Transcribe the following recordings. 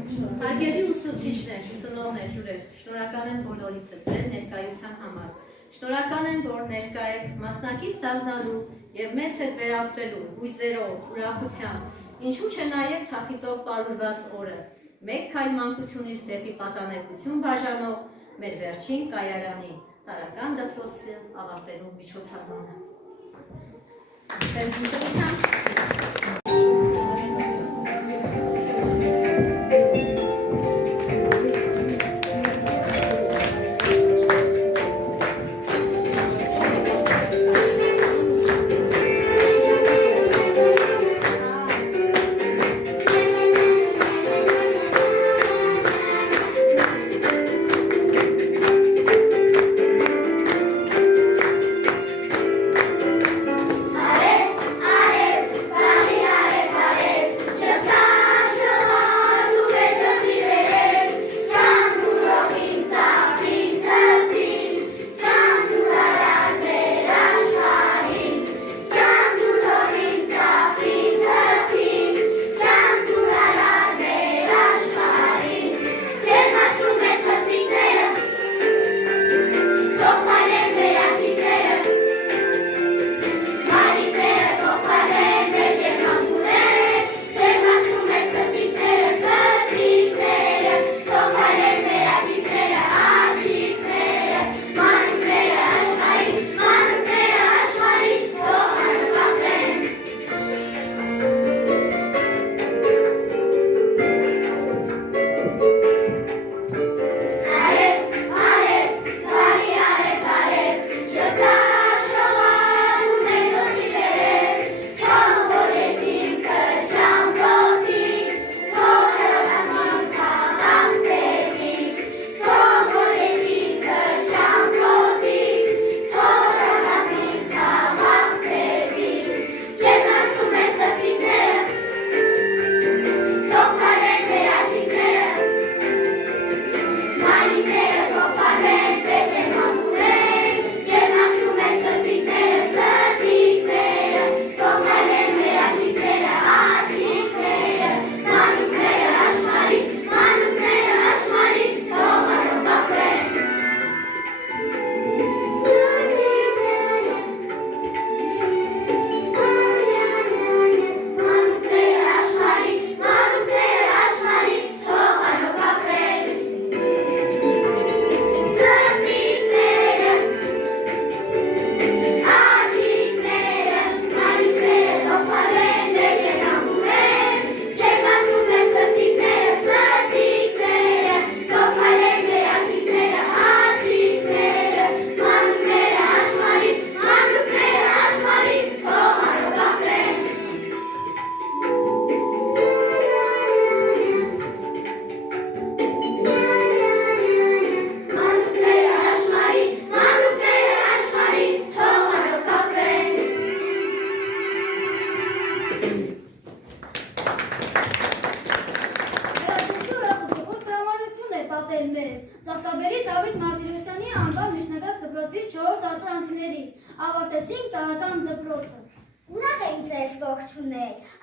Հարգելի ուսուցիչներ, ծնողներ, հյուրեր, շնորհակալ եմ բոլորիցս ձեր ներկայության համար։ Շնորհակալ եմ, որ ներկա եք մասնակից դառնալու եւ մեզ հետ վերապրելու հույզերով, ուրախությամբ, ինչու՞ չէ նաեւ թախիծով պարուրված օրը, մեկ քայլ մանկությունից դեպի պատանեկություն բաժանող մեր վերջին կայարանի տարրական դպրոցը ավարտելու միջոցառմանը։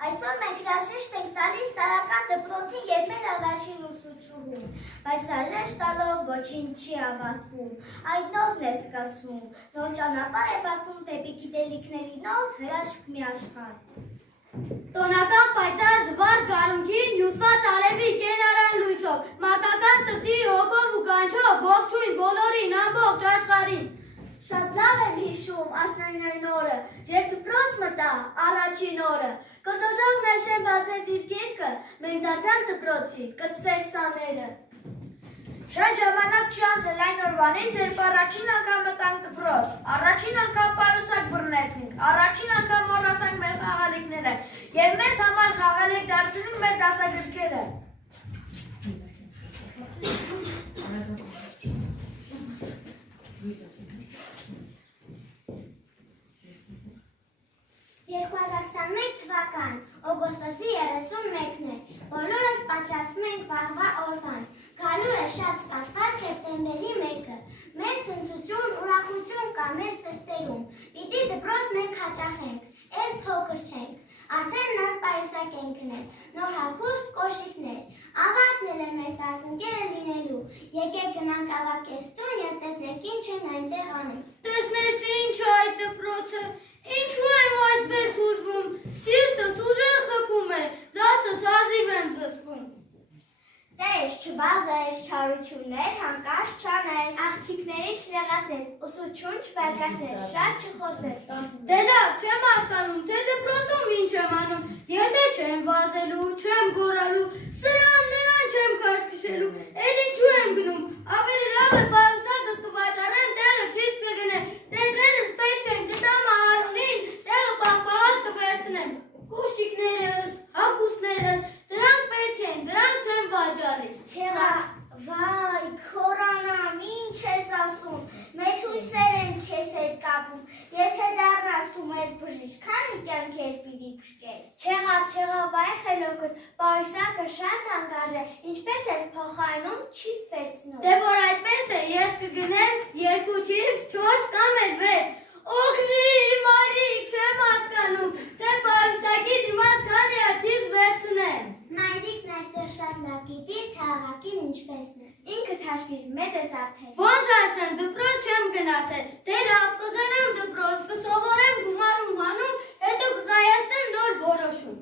Այսօր մենք հրաժեշտ ենք տալիս տարրական դպրոցին և մեր առաջին ուսուցչուհուն, բայց հրաժեշտ տալով ոչինչ չի ավարտվում, այդ նորն է սկսվում, նոր ճանապարհ է բացում դեպի գիտելիքների նոր հրաշք մի աշխարհ։ Տոնական պայծառ զվարթ գարունքին հյուսված արևի կենարան լույսով, մատական սրտի հոգով ու կանչով, ողջույն բոլորին ամբողջ աշխարհին։ Շատ լավ եմ հիշում աշնանային օրը, երբ դպրոց մտա առաջին օրը, կրտոժող նաշեն բացեց իր կիրկը, մենք դարձանք դպրոցի, կրտսեր սաները։ Շատ ժամանակ չի անցել այն օրվանից, երբ առաջին անգամ մտանք դպրոց, առաջին անգամ պայուսակ բռնեցինք, առաջին անգամ մոռացանք մեր խաղալիքները և մեզ համար խաղալիք դարձրին մեր դասագրքերը։ թվական, օգոստոսի 31-ն է, բոլորս պատրաստում ենք վաղվա օրվան, գալու է շատ սպասված սեպտեմբերի 1-ը, մեծ ցնծություն, ուրախություն կա մեր սրտերում, պիտի դպրոց մենք հաճախենք, էլ փոքր չենք, արդեն նոր պայուսակ ենք գնել, նոր հագուստ կոշիկներ, ավարտն է դասընկերը լինելու։ Եկեք գնանք ավագեստուն և տեսնենք ինչ են այնտեղ անում։ Տեսնես ինչ այդ դպրոցը, ինչու եմ այսպես հուզվում, սիրտս ուժեղ խփում է, լացս հազիվ եմ զսպում։ Տես, չբազես, չարություններ, հանկարծ չանես, աղջիկների չնեղացես, ուսուցություն չբարգասես, շատ չխոսես։ Դե լավ, չեմ հասկանում, թե դպրոցում ինչ եմ անում, եթե չեմ վազելու, չեմ գոռալու, սրան նրան չեմ քաշքշելու, էլ ինչու եմ գնում, ավելի լավ է պայուսակս կվաճառեմ, տեղը չիպս կգնեմ, տետրերս պետք չեն, գտամ Արունին, տեղը պահպահակ կվերցնեմ, կոշիկներս, հագուստներս, դրանք պետք են, դրանք չեմ վաճառի։ Չեղա, վայ, քորանամ, ինչ ես ասում, մեծ հույսեր են քեզ հետ կապում, եթե դառնաս դու մեծ բժիշկ, քանի կյանքեր պիտի փրկես։ Չեղավ, այ խելոքս, պայուսակը շատ անկարժ է, ինչպես ես փոխարինում չիպ վերցնում։ Դե որ այդպես է, ես կգնեմ 2 չիպ, 4 կամ էլ 6, օգնիր, մայրիկ, չեմ հասկանում, թե պայուսակի դիմաց քանի աչիս վերցնեմ։ Մայրիկն այստեղ շատ լավ գիտի, թե աղակին ինչպեսն է։ Ինքդ հաշվիր, մեծ ես արդեն։ Ոնց ասեմ, դպրոց չեմ գնացել, դե լավ կգնամ դպրոց, կսովորեմ գումարում հանում, հետո կկայացնեմ նոր որոշում։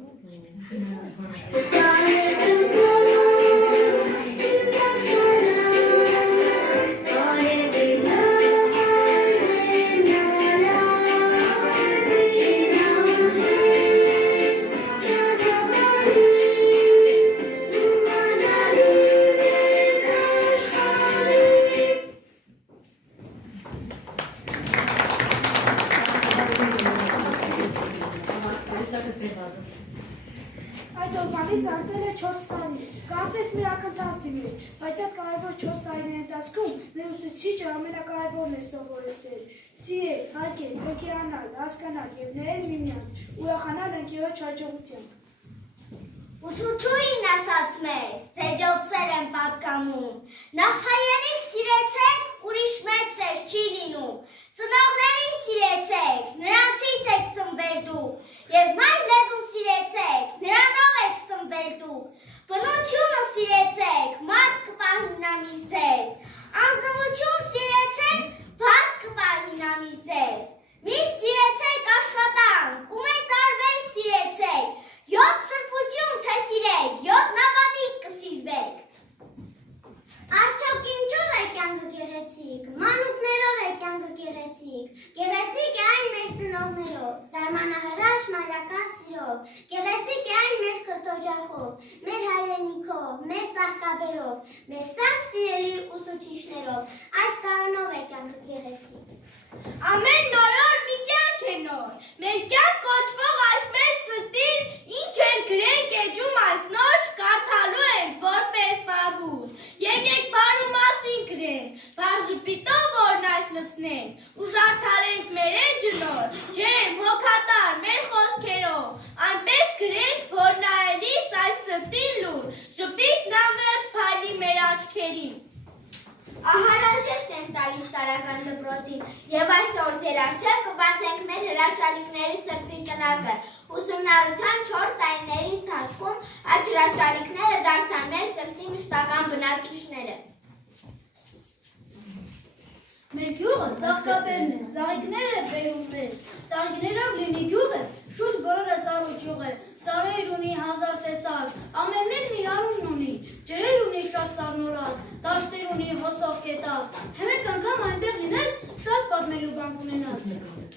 Այդ օրվանից անցել է 4 տարի, կարծես մի ակնթարթ դիմել, բայց այդ կարևոր 4 տարիների ընթացքում մեր ուսուցիչը ամենակարևորն է սովորեցրել՝ սիրել, հարգել, հոգեանալ, հասկանալ և ներել միմյանց, ուրախանալ ընկերոջ հաջողությամբ։ Ուսուցչուհին ասաց մեզ, ձեզոց սեր եմ պատկանում, նախայենիք սիրեցեք, ուրիշ մեծ սեր չի լինում, ծնողներին սիրեցեք, նրանցից եք ծնվել դուք, և մայր լեզուն սիրեցեք, նրանով եք ծնվել դուք, բնությունը սիրեցեք, մարդ կպահի նամի ձեզ, անձնություն սիրեցեք, բարդ կպահի նամի ձեզ, միշտ սիրեցեք աշխատանք, ու մեծ արվեր սիրեցեք, 7 սրբություն թե սիրեք, 7 նավատիկ կսիրվեք։ Արդյոք ինչով է կյանքը գեղեցիկ, մանուկներով է կյանքը գեղեցիկ, գեղեցիկ է այն մեր ծնողներով, զարմանահրաշ մայրական սիրով, գեղեցիկ է այն մեր կրթօջախով, մեր հայրենիքով, մեր ծաղկաբերով, մեր սաղ սիրելի ուսուցիչներով, այս կանոնով է կյանքը գեղեցիկ։ Ամեն նորոր մի կյանք է նոր, մեր կյանք կոչվող այս մեծ սրտին, ինչ էլ գրենք էջում այս նոր, կարդալու ենք որպես վարուժ, եկեք բարու մասին գրենք, վար ժպիտով որն այս լցնենք, ու զարդարենք մեր էջը նոր, ջերմ, հոգատար, մեր խոսքերով, այնպես գրենք, որ նայելիս այս սրտին լուր, ժպիտն անվերջ փայլի մեր աչքերին։ Ահարաժեշտ եմ տալիս տարական դպրոցին և այսօր ձեր առջև կբացենք մեր հրաշալիքների սրտի տնակը։ Ուսումնառության 4 տարիների ընթացքում այդ հրաշալիքները դարձան մեր սրտի մշտական բնակիչները։ Մեր գյուղը ծաղկաբերն է, ծաղիկները բերում մեզ, ծաղիկներով լինի գյուղը, շուրջ բոլորը ծառու ճյուղ է, սարեր ունի հազար տեսակ, ամեններն իր անունն ունի, ջրեր ունի շատ սառնորակ, դաշտեր ունի հոսող կետակ, թե մեկ անգամ այնտեղ լինես, շատ պատմելու բան կունենաս,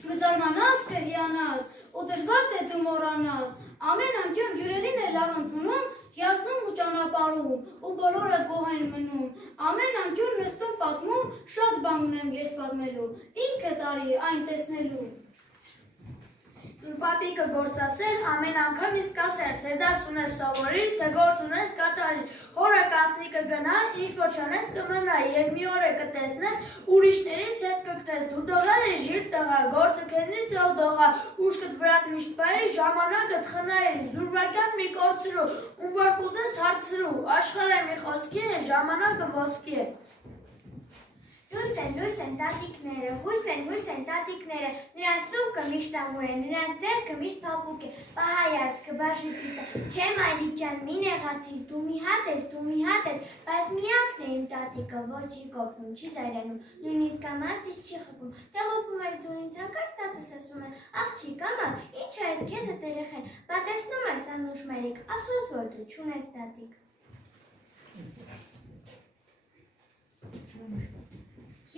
կզարմանաս, կհիանաս, ու դժվար թե դու մոռանաս, ամեն անկյուն ջրերին է լավ ընդունում, հիացնում ու ճանապարհում, ու բոլորը գոհ են մնում, ամեն անկյուն նստում պատմում, շատ բան ունեմ ես պատմելու, ինքդ արի այն տեսնելու։ Պապիկը գործասեր, ամեն անգամ իսկ ասեր, թե դաս ունես սովորիր, թե գործ ունես կատարիր, հորը կասնի կգնար, ինչ որ չանես կմնայի, և մի օր է կտեսնես, ուրիշներից հետ կգնես, դու տղա ես ժիր տղա, գործը քեզնից թող դողա, ուշքդ վրատ միշտ պահի, ժամանակդ խնայիր, զուրվակյան մի կորցրու, ու որ կուզես հարցրու, աշխարհը մի խոսքի է, ժամանակը ոսկի է։ Լույս են տատիկները, հույս են տատիկները, նրանց ծուկը միշտ ամուր է, նրանց ձեռքը միշտ փափուկ է, պահայացքը, բաժիպիտը, չէ մայրիկ ջան, մի նեղացիր, դու մի հատ ես, բայց միակն է իմ տատիկը, ոչի կոպնում, չի զայրանում, նույնիսկ ամացից չի խփում, տեղոքում ես դու ինձ հանկարծ տատս ասում է, աղջիկ ամա, ինչ ես քեզ էդ երեխեն, բա տեսնում ես անուշ մայրիկ, ափսոս որ դու չունես տատիկ։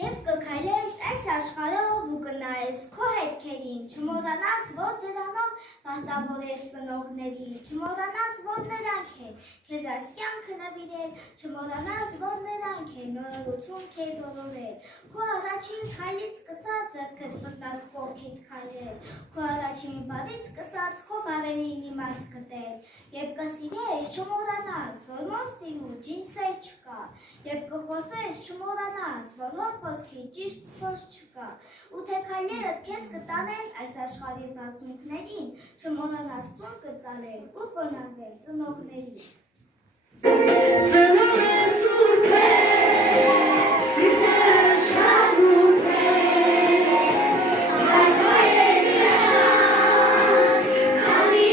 Եվ կքայլես այս աշխարհով ու կնայես քո հետքերին, չմոռանաս, որ դրանով պարտավոր ես ծնողներին, չմոռանաս, որ նրանք են քեզ այս կյանքը նվիրել, չմոռանաս, որ նրանք են նորություն քեզ օրորել, քո առաջին քայլից սկսած ձեռքդ մտնած կողքիդ քայլել, քո առաջին բառից սկսած քո բառերին իմաստ գտել, եւ կսիրես, չմոռանաս, որ ոնց սիրու ջինսեր չկա, եւ կխոսես, չմոռանաս, որ հոր խոսքի ճիշտ խոսք չկա, ու թե քայլերդ քեզ կտանեն այս աշխարհի բացունքներին, չմոռանաս ծուն կծալել ու խոնարհվել ծնողներին։ Ծնող է սուրբ է, սիրտը շարունակ է, հայր հայրենաց, քանի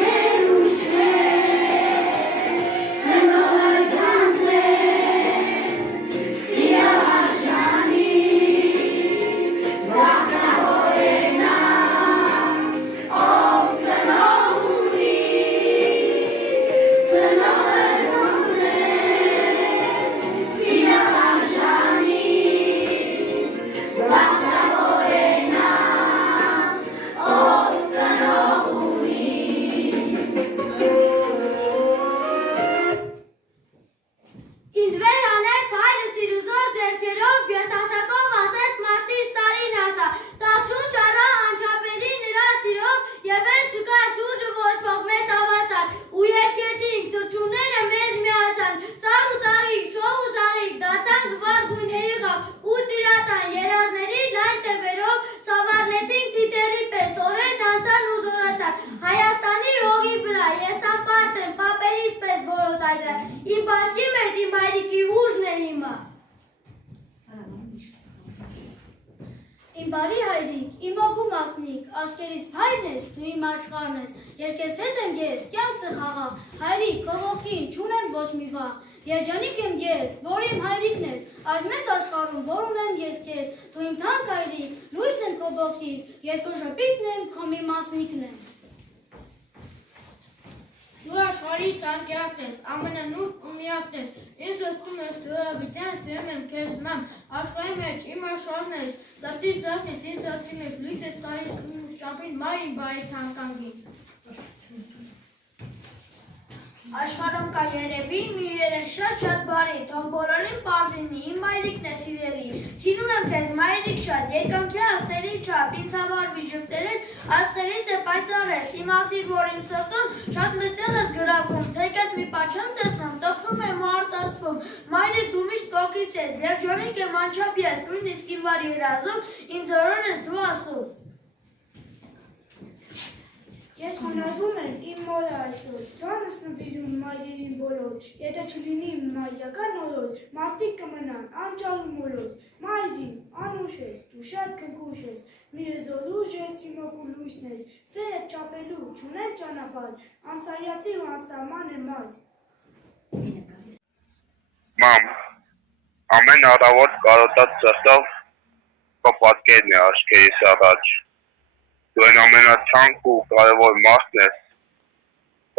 հերուս չէ, ծնողը գանձ է, սիրահարժանի, բախտավոր է նա, ով ծնող ունի, ծնողը գանձ է, սիրահարժանի, բախտավոր է նա, ով ծնող ունի։ Ինձ վեր անեց հայրս իր ուզոր ձեռքերով, ես ասակով ասես մասիս սարին հասա, տաքշուն ճառա անչափելի նրա սիրով, և էլ շուկա շուրջը ոչ ոք մեզ հավասար, ու երկեցինք, թռչունները մեզ միացան, ծառ ու ծաղիկ, շող ու շաղիկ, դացան զվար գույների խավ, ու ծիրացան երազների լայն տևերով, սավառնեցինք թիթերի պես, օրերն անցան ու զորացան, Հայաստանի հողի վրա, ես անպարտ եմ, պապերիս պես որոտայցան, իմ բասկի մեջ իմ հայրիկի ուժն է հիմա։ Իմ բարի հայրիկ, իմ ոգու մասնիկ, աշկերիս փայրն ես, դու իմ աշխարհն ես, երկես հետ եմ ես, կյանքս է խաղաղ, հայրիկ, քո ողքին չունեմ ոչ մի վախ, երջանիկ եմ ես, որ իմ հայրիկն ես, այս մեծ աշխարհում, որ ունեմ ես քեզ, դու իմ թանկ հայրիկ, լույսն եմ քո ոգքից, ես քո շփիթն եմ, քո մի մասնիկն եմ։ Դու աշխարհի տանկյակն ես, ամենանուրբ ու միակն ես, ինձ հսկում ես դու հավիտյան, սիրում եմ քեզ մամ, աշխարհի մեջ իմ աշխարհն ես, սրտի զարդն ես, ինձ զարդին ես, լույս ես տալիս ճապին մայր իմ բարի թանկանգից։ Աշխարհում կա երևի մի երես շատ բարի, թող բոլորին պարզինի, իմ մայրիկն է սիրելի, սիրում եմ քեզ մայրիկ շատ, երկանքի աստղերի չափ, ինձ համար վիժուկներես, աստղերից է պայծառես, իմացիր, որ իմ սրտում շատ մեծտեղ ես գրավում, թեկես մի պա չեմ տեսնում, տխրում եմ ու արտասվում, մայրիկ դու միշտ կողքիս ես, երջանիկ եմ անչափ ես, նույնիսկ իմ վար երազում, ինձ օրոր ես դու ասում։ Ես հնարվում եմ իմ մորը այսօր, ծանս նվիրում մայրերին բոլոր, եթե չլինի մայրական օրոց, մարդիկ կմնան, անճար ու մոլոց, մայրին, անուշ ես, դու շատ քնքուշ ես, մի հզոր ուժ ես, իմ ոգու լույսն ես, սերը ճապելու, չունեն ճանապարհ, անցայացի ու անսահման է մայր։ Մամ, ամեն առավոտ կարոտած սրտով քո պատկերն է աչքերիս առաջ։ Դու այն ամենաթանկ ու կարևոր մարդն ես,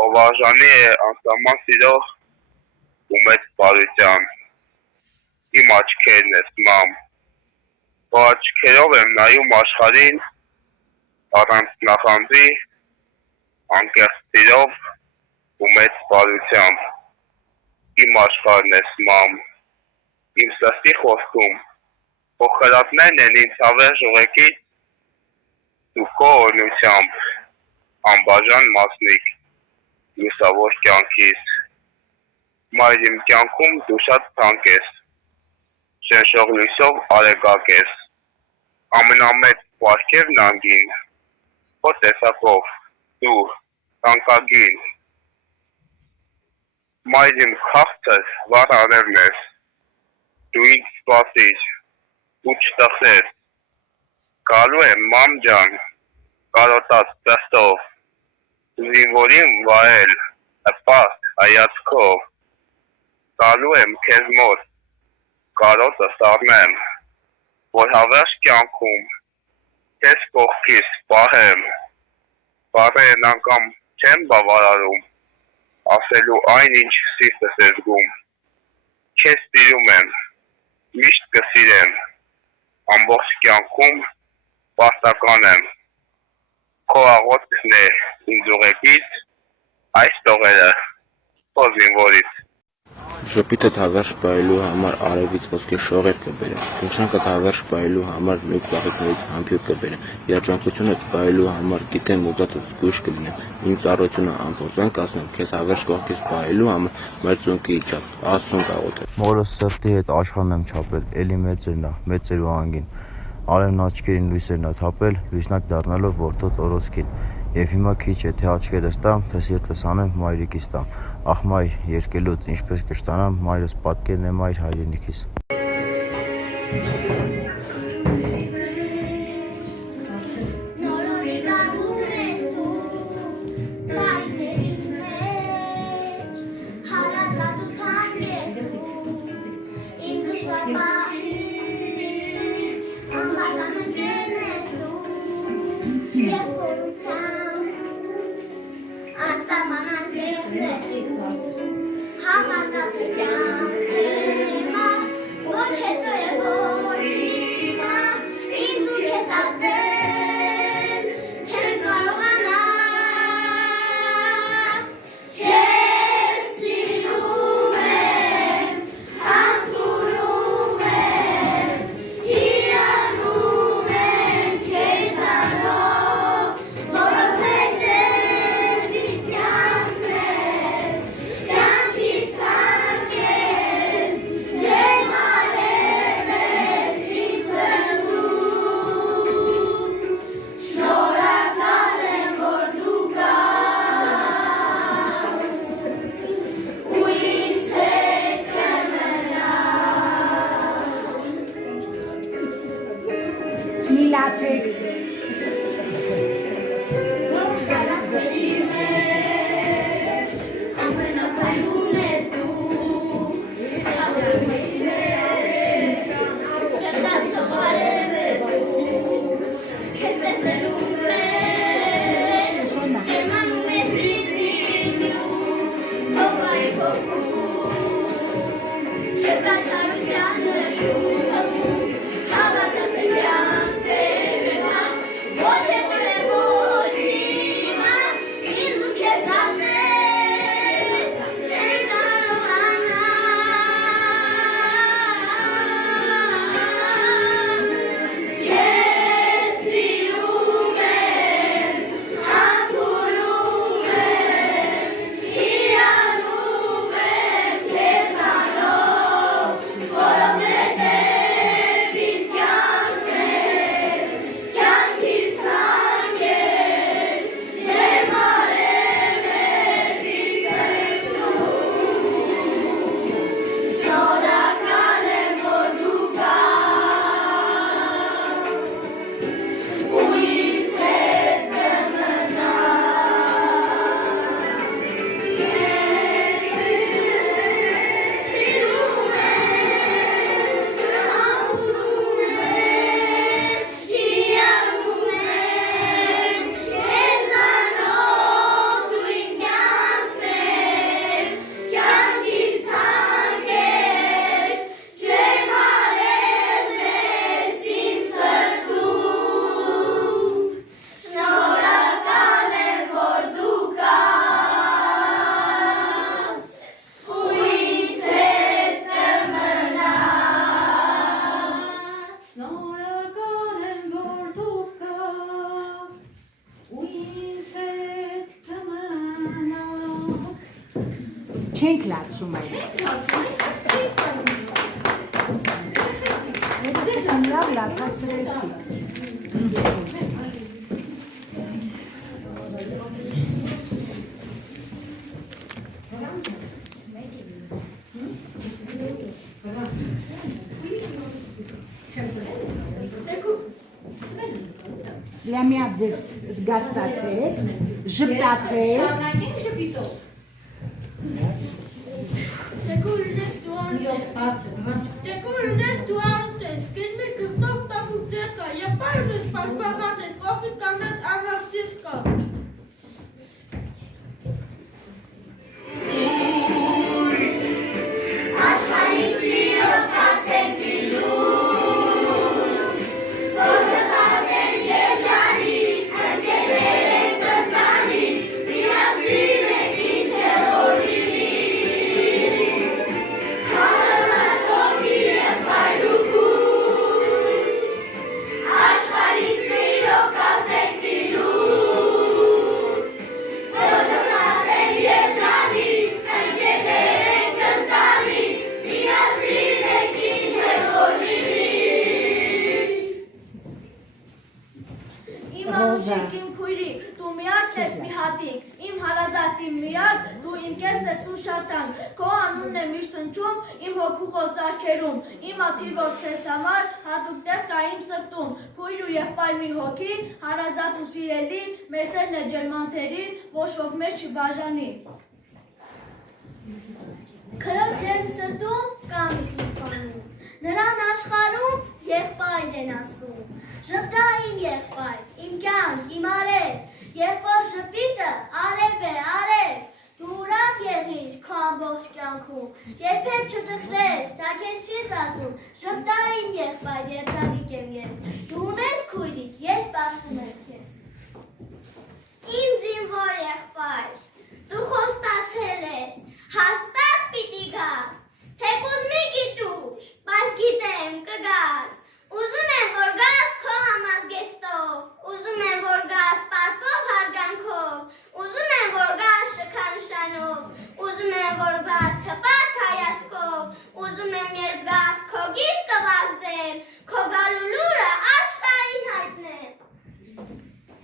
ով արժանի է անսահման սիրով ու մեծ բարության։ Իմ աչքերն ես, մամ, քո աչքերով եմ նայում աշխարհին, առանց նախանձի, անկեղծ սիրով ու մեծ բարությամբ։ Իմ աշխարհն ես, մամ, իմ սրտի խոսքում, քո խրատներն են ինձ հավերժ ուղեկից, դու քո օրհնությամբ, անբաժան մասնիկ, լուսավոր կյանքիս, մայր իմ կյանքում դու շատ թանկ ես, շնշող լույսով արեգակ ես, ամենամեծ պարգևն անգին, քո տեսակով, դու թանկագին, մայր իմ քաղցր վառ անելն ես, դու ինձ սպասիր, ու չտխրես։ Գալու եմ մամ ջան, կարոտած դստով, զինվորին վայել, հպաստ հայացքով, գալու եմ քեզ մոտ, կարոտը սառնեմ, որ հավերժ կյանքում քեզ կողքիս պահեմ, բառերն անգամ չեմ բավարարում, ասելու այն ինչ սիրտս է զգում, քեզ սիրում եմ, միշտ կսիրեմ, ամբողջ կյանքում պարտական եմ, քո աղոթքն է ինձ ուղեկից, այս տողերը քո զինվորից։ Ժպիտդ հավերժ պահելու համար արևից ոսկե շողեր կբերեմ, քնչանքդ հավերժ պահելու համար մեծ ծաղիկներից համբյուր կբերեմ, երջանկությունդ պահելու համար գիտեմ ուզածդ զգույշ կլինեմ, իմ ծառայությունը ամբողջան կացնեմ, քեզ հավերժ կողքից պահելու համար մեր ծունկի իջած, Աստծուն կաղոթեմ։ Մորս սրտի հետ աշխարհն եմ չապել, էլի մեծերն է, մեծեր ու անգին, արևն աչքերին լույսերն է թափել, լույսնակ դառնալով որդոց օրոսքին, եւ հիմա քիչ է, թե աչքերս տամ, թե սիրտս անեմ մայրիկիս տամ, ախ մայր, երկելուց ինչպես կշտանամ, մայրս պատկերն է մայր հայրենիքիս։ Չենք լացում այդ։ Լավ լացացրեցի։ Լյամիա ձեզ զգաստացեք, ժպտացեք։ Շարունակենք ժպիտով։ Տեկուր ունես դու Իրոք բարձր, հա։ Տեկուր ունես դու արուստ ես, կերմիր կրտով տապուկ ձեր կա, և պար ունես պարպաղատ ես, կողքիդ կանգնած անաղ սիրտ կա։ Իմ քույրի, դու միակն ես մի հատիկ, իմ հարազատի միակ, դու իմ կեսն ես ու շատան, քո անունն է միշտ ընչում, իմ հոգուղով ծարքերում, իմացիր, որ քեզ համար հատուկ տեղ կա իմ սրտում, քույր ու եղբայր մի հոգի, հարազատ ու սիրելի, մեր սերն է ջերմանթերի, ոչ ոք մեզ չբաժանի։ Քրոջ եմ սրտում կամ իսիպանում, նրան աշխարում եղբայր են ասում, ժպտա իմ եղբայր, իմ կյանք, իմ արև, եղբոր ժպիտը արև է, արև, դու ուրախ եղիր քո ամբողջ կյանքում, երբեք չտխրես, դա քեզ չի զազում, ժպտա իմ եղբայր, երջանիկ եմ ես, դու ունես քույրիկ, ես պաշտում եմ քեզ։ Իմ զինվոր եղբայր, դու խոստացել ես, հաստատ պիտի գաս, թեկուզ մի գիտուշ, բայց գիտեմ կգաս, ուզում եմ, որ գաս քո համազգեստով, ուզում եմ, որ գաս պատվով հարգանքով, ուզում եմ, որ գաս շքանշանով, ուզում եմ, որ գաս հպարտ հայացքով, ուզում եմ, երբ գաս քո գիծ կվազդեմ, քո գալու լուրը աշխարհին հայտնեմ։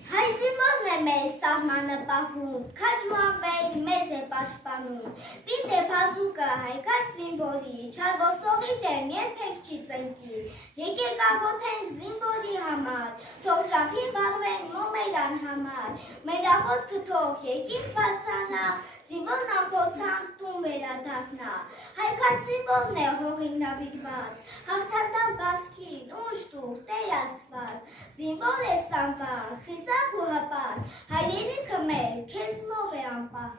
Հայ զինվորն է մեզ սահմանը պահում, քաջուանվელი մեզ է պաշտպանում, պինդ է բազուկը հայկած զինվորի, չարվոսողի դեմ երբեք չի ծնկի, եկեք աղոթենք զինվորի համար, թող շապին վաղվենք մոմեր անհամար, մեր աղոթքը թող եկից բարձանա, զինվորն ամբոցանք տուն վերադառնա, հայկած զինվորն է հողին նավիրված, հաղթանդամ բասկին, ուշ տուղ, Տեր Աստված, զինվոր է սանվար, խիզախ ու հպար, հայրենիքը մեր, քեզ լով է անպահ։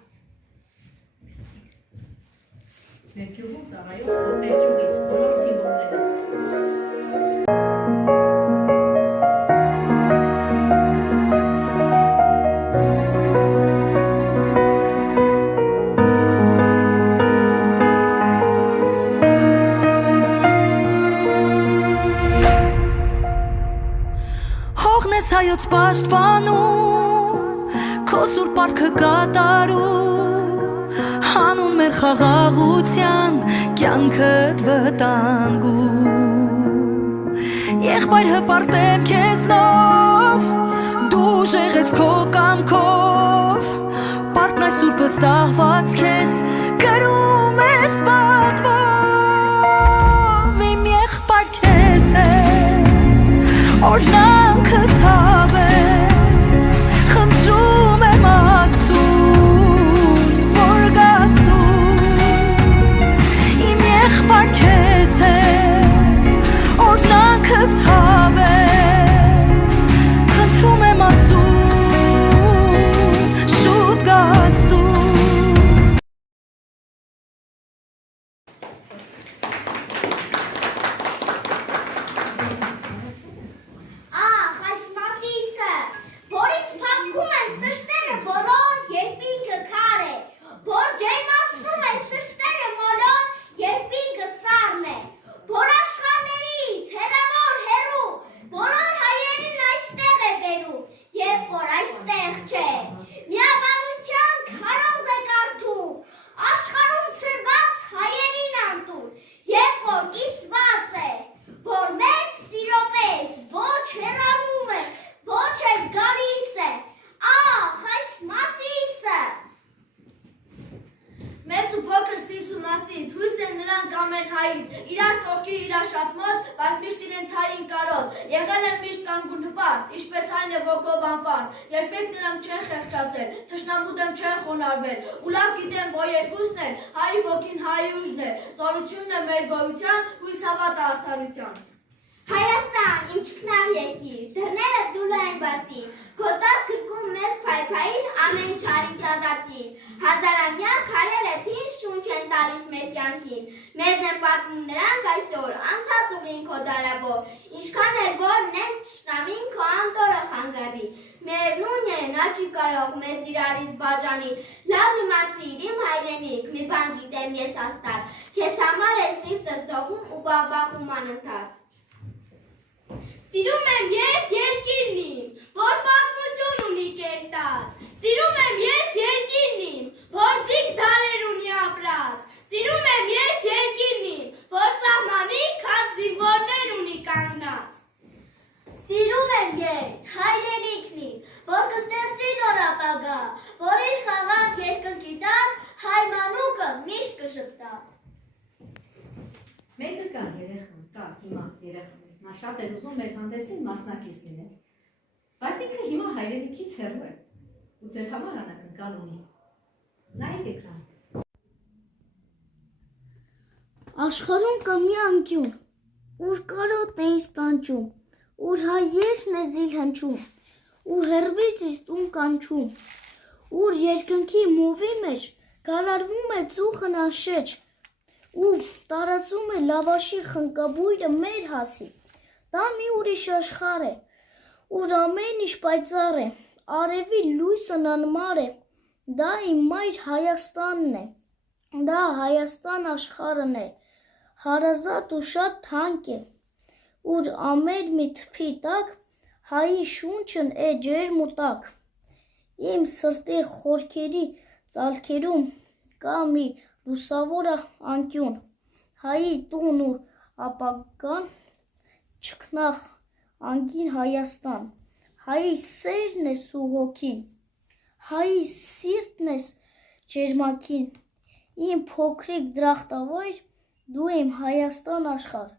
Մեր գյուղում ծառայում, որ մեր գյուղից բոլոր զինվորները։ Հայոց պաշտպանում, քո սուրբ պարտքը կատարում, հանուն մեր խաղաղության կյանքդ վտանգում։ Եղբայր հպարտեմ քեզնով, դու ժեղես քո կամքով, պարտն այս սուրբը ստահված քեզ կրում ես պատվով, իմ եղբայր քեզ է, օրհնանքս հավետ, խնդրում եմ ասում, որ գաս դու, իմ եղբայր քեզ հետ, օրհնանքս հավետ, խնդրում եմ ասում, շուտ գաս դու։ մասից, հույս են նրանք ամեն հայից, իրար կողքի իրար շատ մոտ, բայց միշտ իրենց հային կարոտ, եղել են միշտ կանգուն հպարտ, ինչպես այն է ոգով անպարտ, երբեք նրանք չեն խեղճացել, թշնամու դեմ չեն խոնարհվել, ու լավ գիտեն, որ երկուսն են, հայի ոգին հայի ուժն է, զորությունն է մեր գոյության, հույս հավատը արդարության։ Հայաստան, իմ ճկնաղ երկիր, դռները դուլը են բացի, քո տակ գրկում մեզ փայփային ամեն չարից ազատին, հազարամյա քարերը թին շունչ են տալիս մեր կյանքին, մեզ են պատմում նրանք այսօր, անցած ուղին քո դարավոր, ինչքան էլ որ նենք ճշտամին քո անտորը խանգարի, միևնույն է, նա չի կարող մեզ իրարից բաժանի, լավ իմացիր իմ հայրենիք, մի բան գիտեմ ես հաստատ, քեզ համար է սիրտս դողում ու բաղբաղում անընդհատ։ Սիրում եմ ես երկիրն իմ, որ պատմություն ունի կերտած, սիրում եմ ես երկիրն իմ, որ ձիգ դարեր ունի ապրած, սիրում եմ ես երկիրն իմ, որ սահմանի քաջ զինվորներ ունի կանգնած։ Սիրում եմ ես հայրենիքն իմ, որ կստեղծի նոր ապագա, որ իր խաղաղ երկնքի տակ հայմանուկը միշտ կժպտա։ Մեկը կա երեխան, կա հիմա երեխան, նա շատ էր ուզում մեր հանդեսին մասնակից լինել, բայց ինքը հիմա հայրենիքից հեռու է, ու ձեր համար անակնկալ ունի, նայեք էկրան։ Աշխարհում կա մի անկյուն, ուր կարոտ է իստանջում, ուր հայերն է զիլ հնչում, ու հեռվից իստում կանչում, ուր երկնքի մովի մեջ գալարվում է ծուխն անշեջ, ու տարածում է լավաշի խնկաբույրը մեր հասի, դա մի ուրիշ աշխարհ է, ուր ամեն ինչ պայծառ է, արևի լույսն անմար է, դա իմ մայր Հայաստանն է, դա Հայաստան աշխարհն է, հարազատ ու շատ թանկ է, ուր ամեն մի թփի տակ հայի շունչն է ջերմ ու տաք, իմ սրտի խորքերի ծալքերում կա մի լուսավոր անկյուն, հայի տուն ու ապագան, ճկնաղ անկին Հայաստան, հայի սերն ես ու հոգին, հայի սիրտն ես ջերմակին, իմ փոքրիկ դրախտավայր, դու իմ Հայաստան աշխարհ։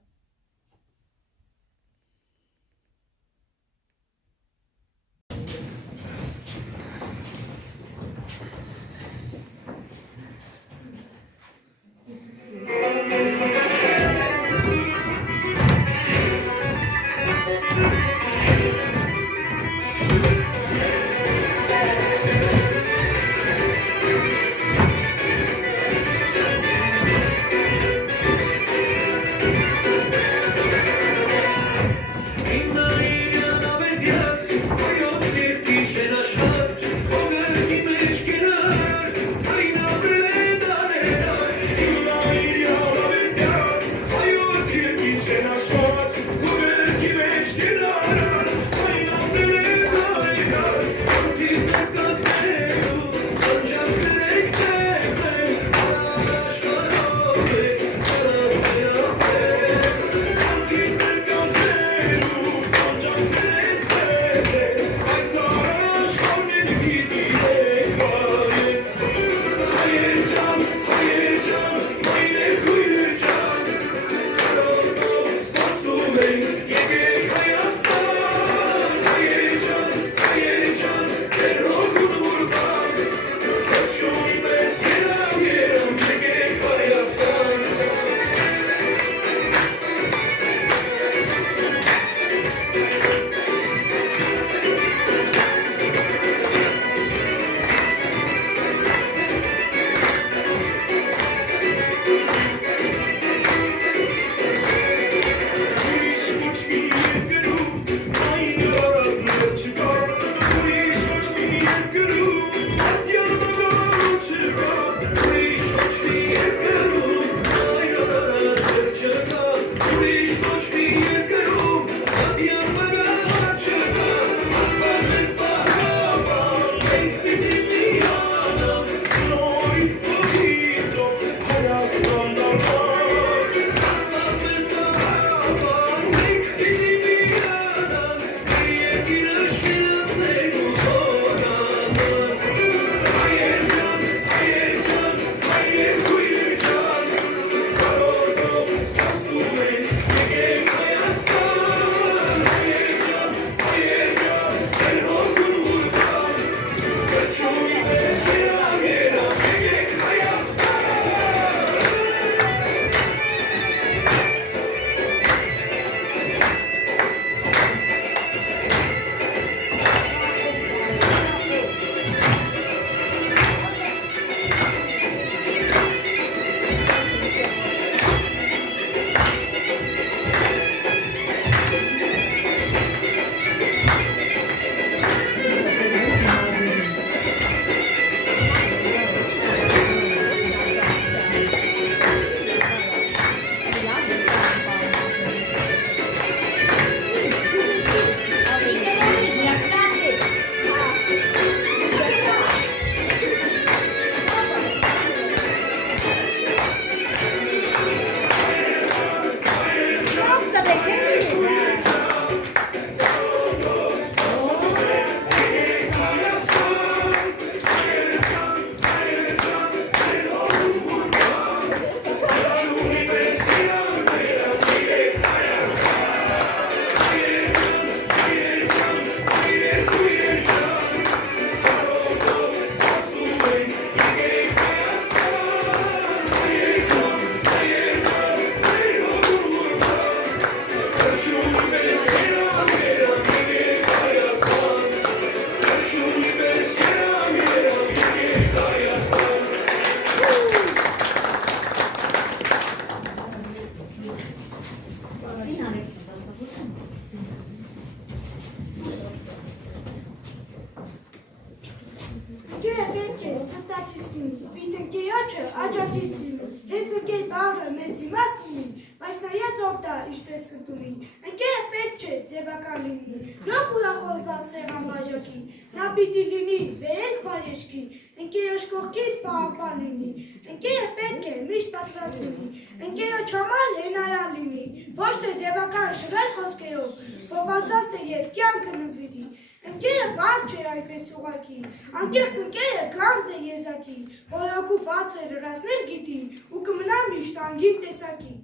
Ոչը աճաճից դիմում, հենց ընկեր բառը մեծ իմաստ ունի, բայց նայած ով դա ինչպես կտունի, ընկերը պետք չէ ձևական լինի, լոք ուրախորված սեղան բաժակի, նա պիտի լինի վերել բարեջքի, ընկերը շկողքից պահապան լինի, ընկերը պետք է միշտ պատրաստ լինի, ընկերը չամար հենարան լինի, ոչ թե ձևական շրել խոսքերով, փոխանցած թե և կյանքը նվիրի, ընկերը բար չէ այդպես ուղակի, անկեղծ ընկերը գանձ է եզակի, որոքու բաց է լրացնել գիտի ու կմնա միշտ անգին տեսակի։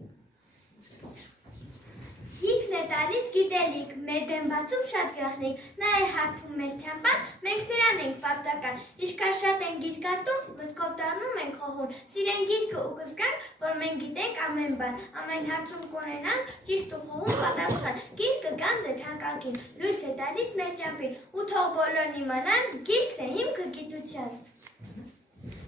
Հիքն է տալիս գիտելիք, մեր դեմ բացում շատ գաղտնիք, նա է հարթում մեր չամբար, մենք նրան ենք պարտական, ինչքան շատ են գիրք արտում, մտքով դառնում ենք խոհուն, սիրեն գիրքը ու կզգանք, որ մենք գիտենք ամեն բան, ամեն հարցում կունենանք ճիշտ ու խոհուն պատասխան, գիրքը գանձ է թանկագին, լույս է տալիս մեր ճամփին, ու թող բոլորն իմանան, գիրքն է հիմքը գիտության։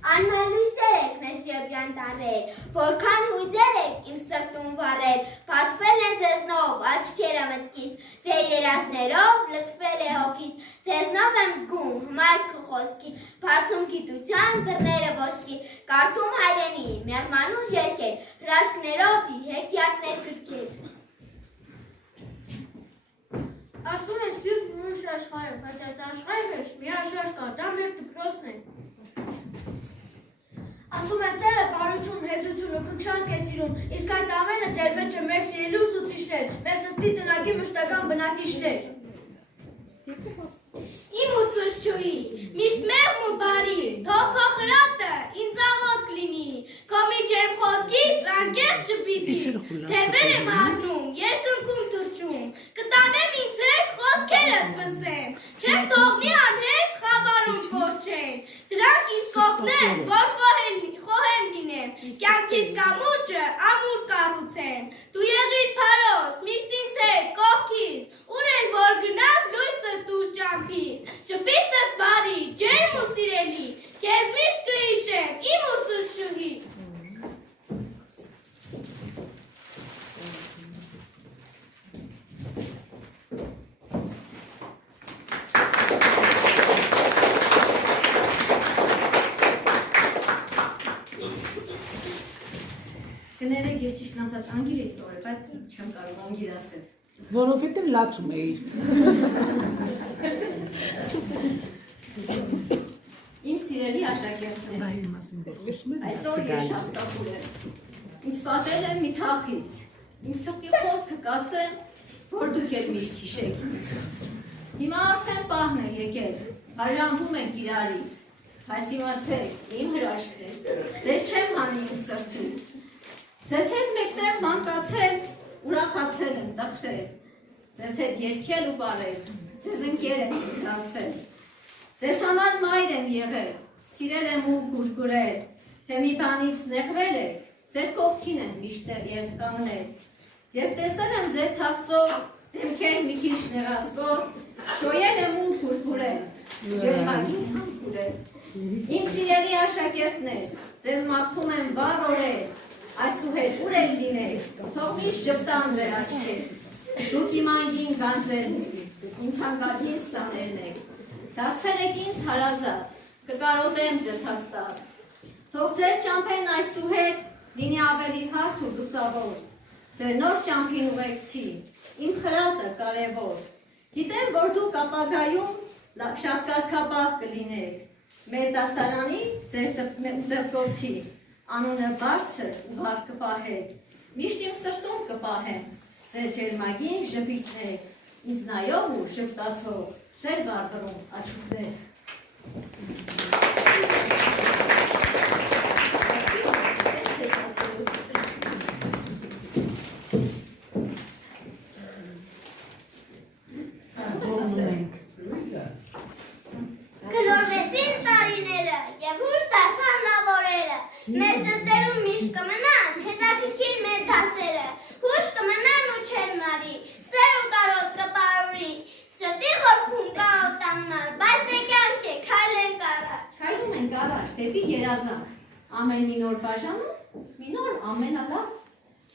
Անմալույսեր եք մեզ Եբյան տարել, որքան հույզեր եք իմ սրտում վառել, բացվել են ձեզնով աչքերը մտքիս, վերերազներով լցվել է հոգիս, ձեզնով եմ զգում հմայքը խոսքի, բացում գիտության դռները ոսկի, կարդում հայրենի, մեղմանուս երգեր, հրաշքներով հեքիաթներ գրքեր։ Ասում են սիրտ ուրիշ աշխարհ է, բայց այդ աշխարհի մեջ մի աշխարհ կա, դա մեր դպրոցն է։ Ասում են սերը, բարություն, հեծություն ու կնքշանք է սիրում, իսկ այդ ամենը ձեր մեջ է մեր սիրելի ուսուցիչներ, մեր սրտի տնագի մշտական բնակիչներ։ Իմ ուսուցչուհի, միշտ մեղմ ու բարի, թող քո խրատը ինձ աղոտ լինի, քո մի ջերմ խոսքից անկեղծ չպիտի, թևեր եմ առնում, երկնքում թռչում, կտանեմ ինձ հետ խոսքերս վսեմ, չեմ թողնի անհետ խավարում կորչեն, դրանք ինձ կօգնեն, որ խոհեմ լինեմ, կյանքիս կամուրջը ամուր կառուցեմ, դու եղիր փարոս, միշտ ինձ հետ կողքիս, ուր էլ որ գնամ լույսը դուրս ճամփիս, շպիտդ բարի, ջերմ ու սիրելի, քեզ միշտ կհիշեմ, իմ ուսուցչուհի։ Կներեք, ես ճիշտն ասած անգիր էի սովորել, բայց չեմ կարող անգիր ասել։ Որովհետև լացում էիր։ Իմ սիրելի աշակերտներ, այսօր ես շատ տխուր եմ, ինձ պատել եմ մի թախից, իմ սրտի խոսքը կասեմ, որ դուք էլ միշտ հիշեք ինձ։ Հիմա արդեն պահն է եկել, բաժանվում ենք իրարից, բայց իմացեք, իմ հրաշքներ, ձեզ չեմ հանի իմ սրտից, ձեզ հետ մեկներ մանկացել, ուրախացել են տխրել, ձեզ հետ երգել ու բարել, ձեզ ընկեր եմ դարձել, ձեզ համար մայր եմ եղել, սիրել եմ ու գուրգուրել, թե մի բանից նեղվել եք, ձեր կողքին եմ միշտ կանգնել, երբ տեսել եմ ձեր թախծով, դեմքեր մի քիչ նեղացկով, շոյել եմ ու գուրգուրել, ջերմագին համբուրել, իմ սիրելի աշակերտներ, ձեզ մաղթում եմ վառ օրեր, այսուհետ ուր էլ լինեք, թող միշտ ժպտան ձեր աչքեր, դուք իմ անգին գանձերն եք, իմ թանկագին սաներն եք, դարձել եք ինձ հարազատ, կկարոտեմ ձեզ հաստատ, թող ձեր ճամփեն այսուհետ լինի ավելի հարթ ու լուսավոր, ձեր նոր ճամփին ուղեկցի, իմ խրատը կարևոր, գիտեմ, որ դուք ապագայում շատ կարգապահ կլինեք, մեր դասարանի ձեր դպրոցի, անունը բարձր ու հարթ կպահեք, միշտ իմ սրտում կպահեմ, ձեր ջերմագին ժպիտներ, ինձ նայող ու ժպտացող, ձեր բարբռում աչուկներ։ Գլորվեցին տարիները և ուր դարձան նավորերը, մեր սրտերում միշտ կմնան հետաքրքիր մեր դասերը, հուշ կմնան ու չեն մարի, սեր ու կարոտ կպարուրի, սրտի խորքում կարոտաննար, բայց դե կյանք է, քայլ ենք առաջ։ Քայլում ենք առաջ, դեպի երազանք, ամեն մի նոր բաժանում, մի նոր ամենալավ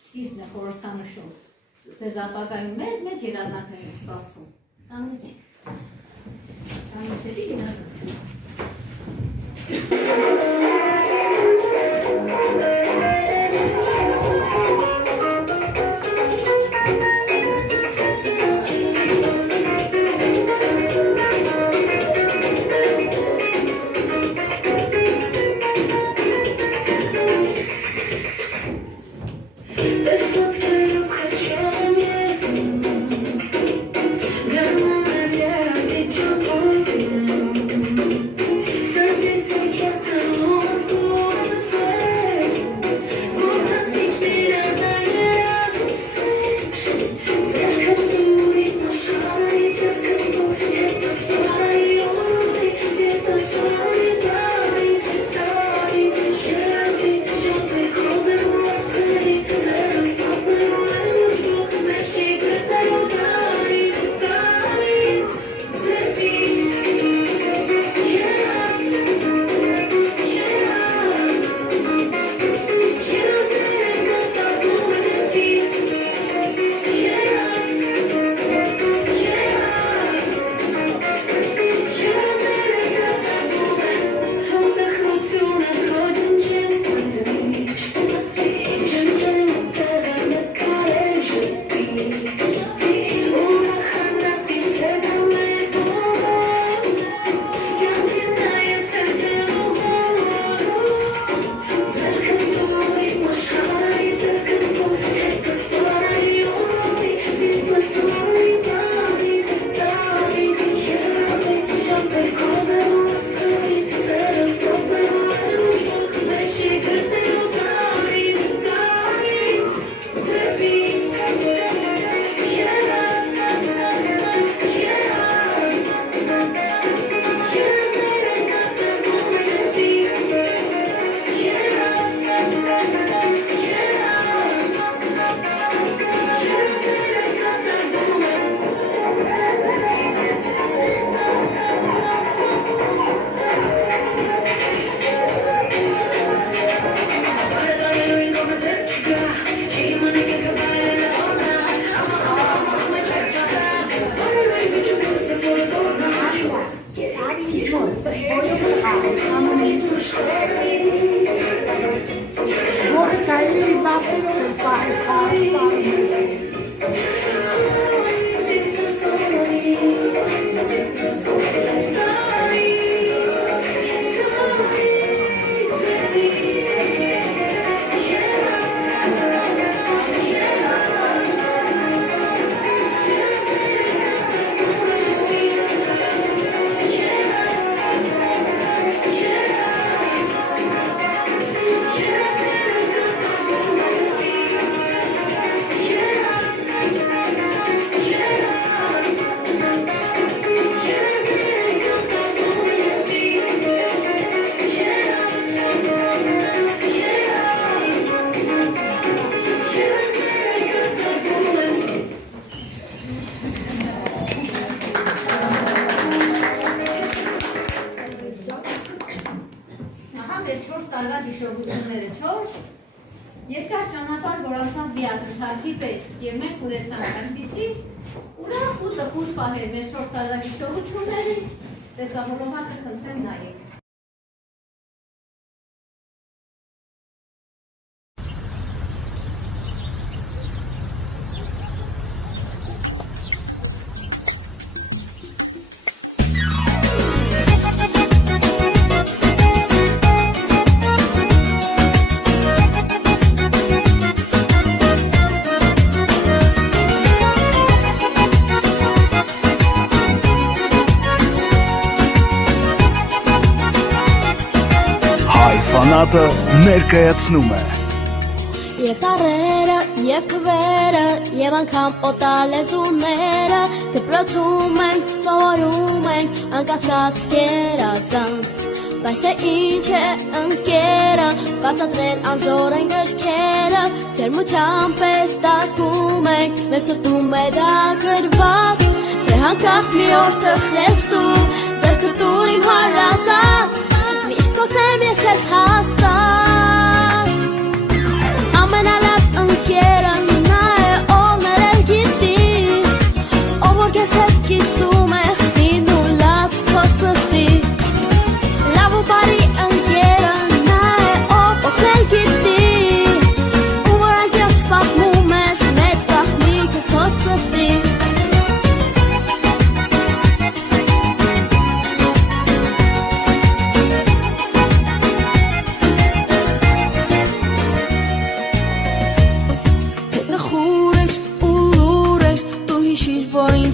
սկիզբն է խորհրդանշում, ձեզ ապագայում մեծ երազանքներ են սպասում, տանեցիք, տանեցերի երազանք։ Ահա մեր 4 տարվա հիշողությունները 4 երկար ճանապարհ, որ անցանք բիաթաթի պես եւ մենք ունեցանք այսպիսի ուրախ ու տխուր պահեր մեր 4 տարվա հիշողությունների տեսահոլովակը խնդրեմ նայեք։ Ֆանատը ներկայացնում է Եվ տարերը, եւ թվերը, եւ անգամ օտալեզուները դպրոցում ենք, սովորում ենք, անկասկած կերազանք Բայց թե ինչ է ընկերը, բացատրել անզոր են գրքերը Ջերմության պես դասում ենք, մեր սրտում է դա գրված Թե հանկարծ մի օր թխրես դու, ձեռքդ տուր իմ հարազատ Միշտ կօգնեմ ես քեզ հաստատ Ամենալավ ընկերը նա է, ով ներել գիտի Ով որ քեզ հետ կիսում է, խտին ու լաց քո սրտի Լավ ու բարի ընկերը նա է, ով օգնել գիտի Ու որ անկեղծ պատմում ես, մեծ գաղտնիքը քո սրտի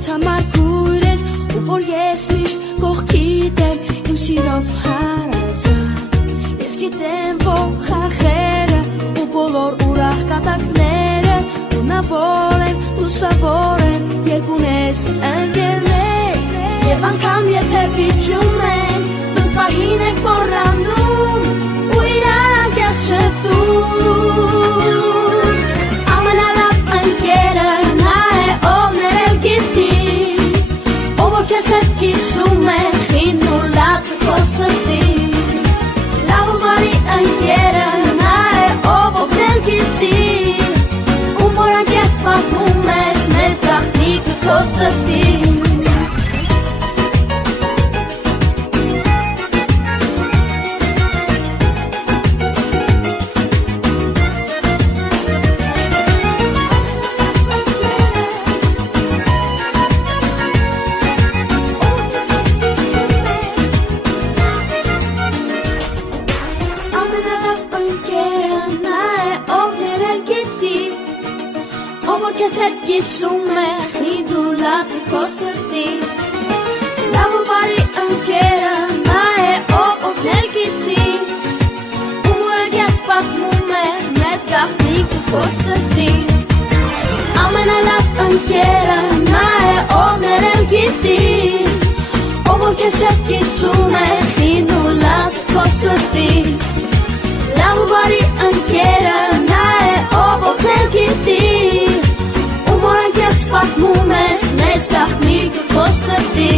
Համար կույր ես, ու որ ես միշտ կողքիդ եմ, իմ սիրով հարազատ Ես գիտեմ, որ խախերը ու բոլոր ուրախ կատակները Ունավոր են, լուսավոր են, երբ ունես ընկերներ Եվ անգամ եթե վիճում են, դուք պահին եք մոռանում Ու իրար անկեղծ չտուր Ամենալավ ընկերը նա է, ով ներել գիտի Քեզ հետ կիսում է խին ու լացը քո սրտի Լավ ու բարի ընկերը նա է, ով օգնել գիտի Ում որ անկեղծ պատմում ես, մեծ գաղտնիքը քո սրտի Քեզ հետ կիսում է խիտ ու լացը քո սրտի Լավ ու բարի ընկերը նա է, ով օգնել գիտի Ում որ անկեղծ պատմում ես, մեծ գաղտնիքը քո սրտի Ամենալավ ընկերը նա է, ով ներել գիտի Ով որ քեզ հետ կիսում է խիտ ու լացը քո սրտի Լավ ու բարի ընկերը նա է, ով օգնել գիտի Որ անկեղծ պատմում ես, մեծ գաղտնիքը քո սրտի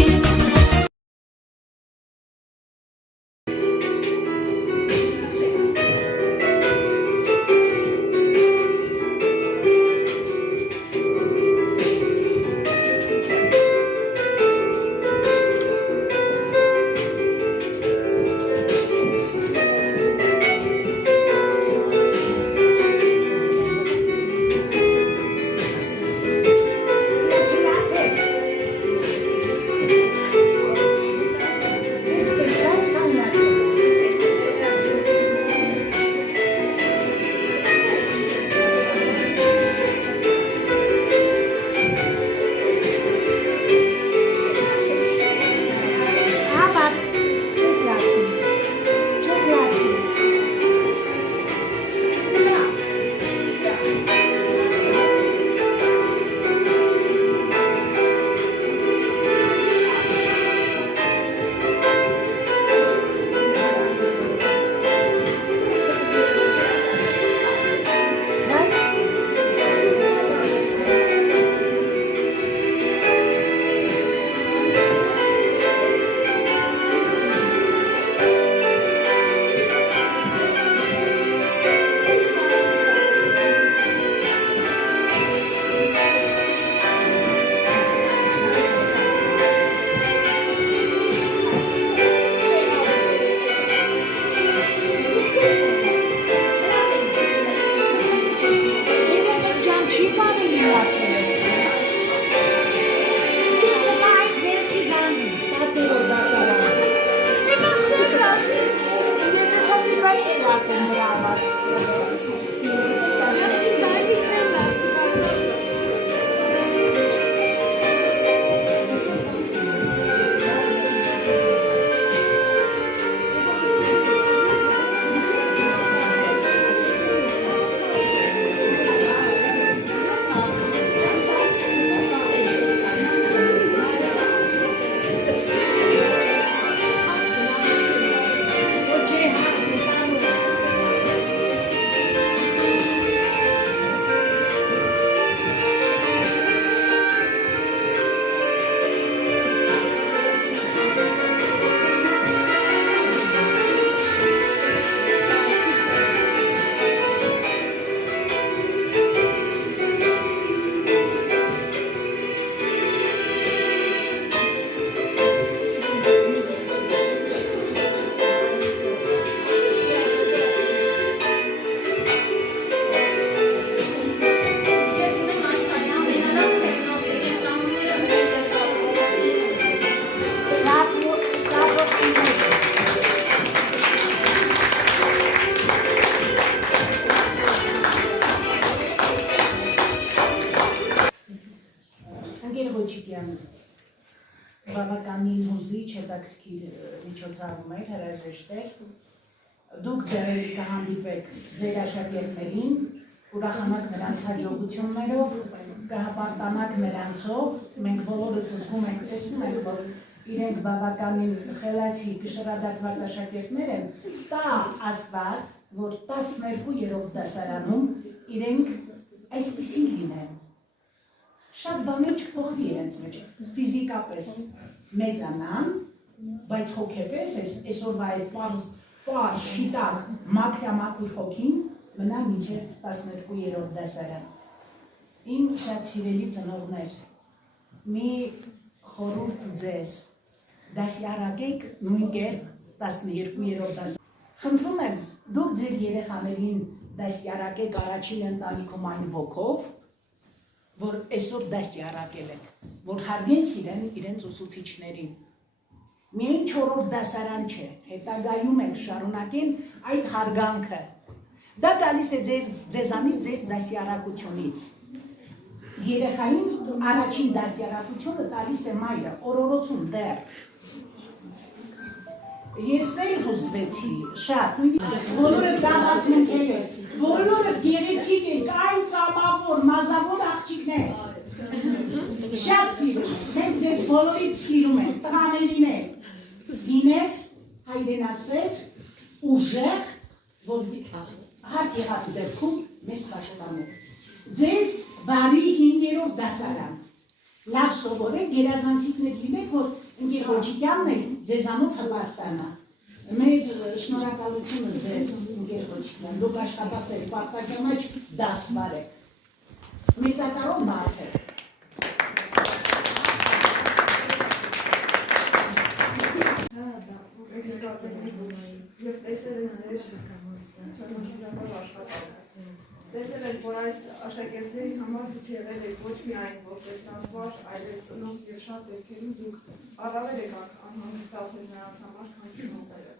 Ղուկասյան բավականին հուզիչ հետաքրքիր միջոցառում էր, հրաժեշտ էր։ Դուք ձեռելի կհանդիպեք ձեր աշակերտներին, ուրախանաք նրանց հաջողություններով, կհպարտանաք նրանցով, մենք բոլորս զգում ենք, տեսնում ենք, որ իրենք բավականին խելացի, կշռադատված աշակերտներ են, տա Աստված, որ 12-րդ դասարանում իրենք այսպիսի լինեն։ Շատ բաներ չփոխվի իրենց մեջ, ֆիզիկապես մեծանան, բայց հոգեպես այսօրվա այդ պարզ, շիտակ, մաքրամաքուր հոգին մնա մինչև 12-րդ դասարան։ Իմ շատ սիրելի ծնողներ, մի խորհուրդ ձեզ, դասյարակեք նույն կերպ 12-րդ դասարան։ Խնդրում եմ, դուք ձեր երեխաներին դասյարակեք առաջին ընտանիքում այն ոգով, որ այսօր դասյարակել եք, որ հարգեն սիրեն իրենց ուսուցիչներին։ Միայն 4-րդ դասարան չէ, հետագայում եք շարունակել այդ հարգանքը։ Դա գալիս է ձեզանից ձեր դասյարակությունից։ Երեխային առաջին դասյարակությունը տալիս է մայրը, օրորոցում դեռ։ Ես էլ հուզվեցի շատ, բոլորը դասմունքեր եք, բոլորը գեղեցիկ եք, այն ծամավոր, մազավոր աղջիկներ։ Շատ սիրում եք, մենք ձեզ բոլորից սիրում ենք, տղաներին եք, դինեք, հայրենասեր, ուժեղ, որ հարկ եղած դեպքում մեզ պաշտպանեք։ Ձեզ բարի 5-րդ դասարան, լավ սովորեք, գերազանցիկներ լինեք, որ ընկեր Ղոջիկյանն էլ ձեզանով հպարտանա։ Մեր շնորհակալությունը ձեզ, ընկեր Ղոջիկյան, դուք աշխատասեր, պարտաճամաչ դասվար եք, մեծատարով մարդ եք։ Եվ տեսել են ձեր չորոշնական աշխատանքը։ Տեսել են, որ այս աշակերտների համար դուք եղել եք ոչ միայն որպես դասվար, այլև ծնող և շատ դեպքերում դուք առավել եք անհանգստացել նրանց համար, քան ծնողները։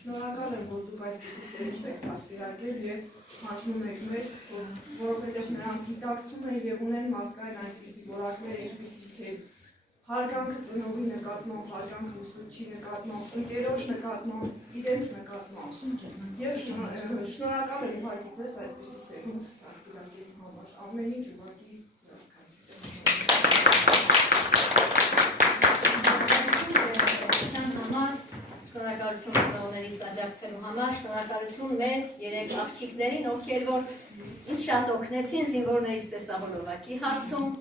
Շնորհակալ եմ, որ դուք այսպիսի սերունդք եք դաստիարակել և հանձնում եք մեզ, որովհետև նրանք գիտակցում են և ունեն մարդկային այնպիսի որակներ, ինչպիսիք հարգանքը ծնողի նկատմամբ, հարգանքը ուսուցչի նկատմամբ, ընկերոջ նկատմամբ, իրենց նկատմամբ։ Եվ շնորհակալ եմ ուղղակի ձեզ այսպիսի սերունդ դաստիարակելու համար, ամեն ինչ ուղղակի Շնորհակալություն ծնողներից աջակցելու համար, շնորհակալություն մեր 3 աղջիկներին, ովքեր որ ինձ շատ օգնեցին զինվորներից տեսահոլովակի հարցում,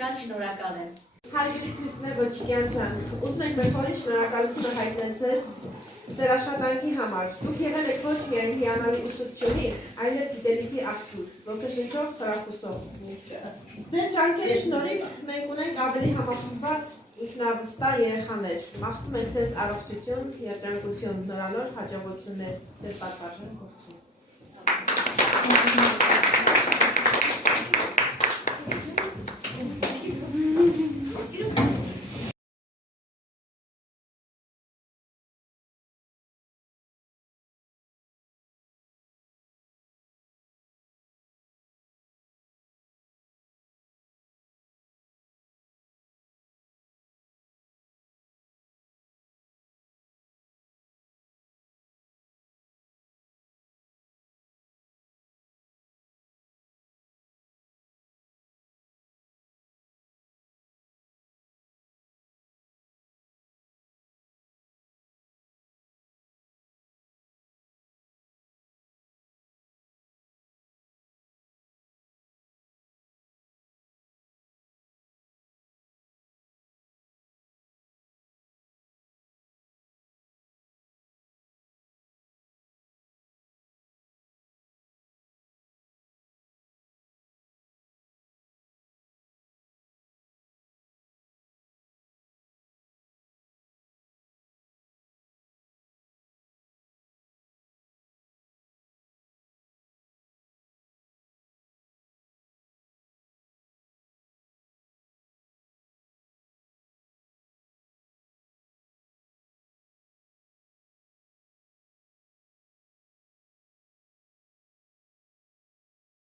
շատ շնորհակալ եմ։ Հայրիկ Քրիստինե Ղոջիկյան ջան, ուզում եք մեր բոլորի շնորհակալությունը հայտնել ձեզ ձեր աշխատանքի համար։ Դուք եղել եք ոչ միայն հիանալի ուսուցչուհի, այլև գիտելիքի աղբյուր, ոգեշնչող խրախուսող։ Ձեր ջանքերի շնորհիվ մենք ունենք ավելի համախմբված ինքնավստահ երեխաներ։ Մաղթում ենք ձեզ առողջություն, երջանկություն, նորանոր հաջողություններ ձեր պատվարժան գործում։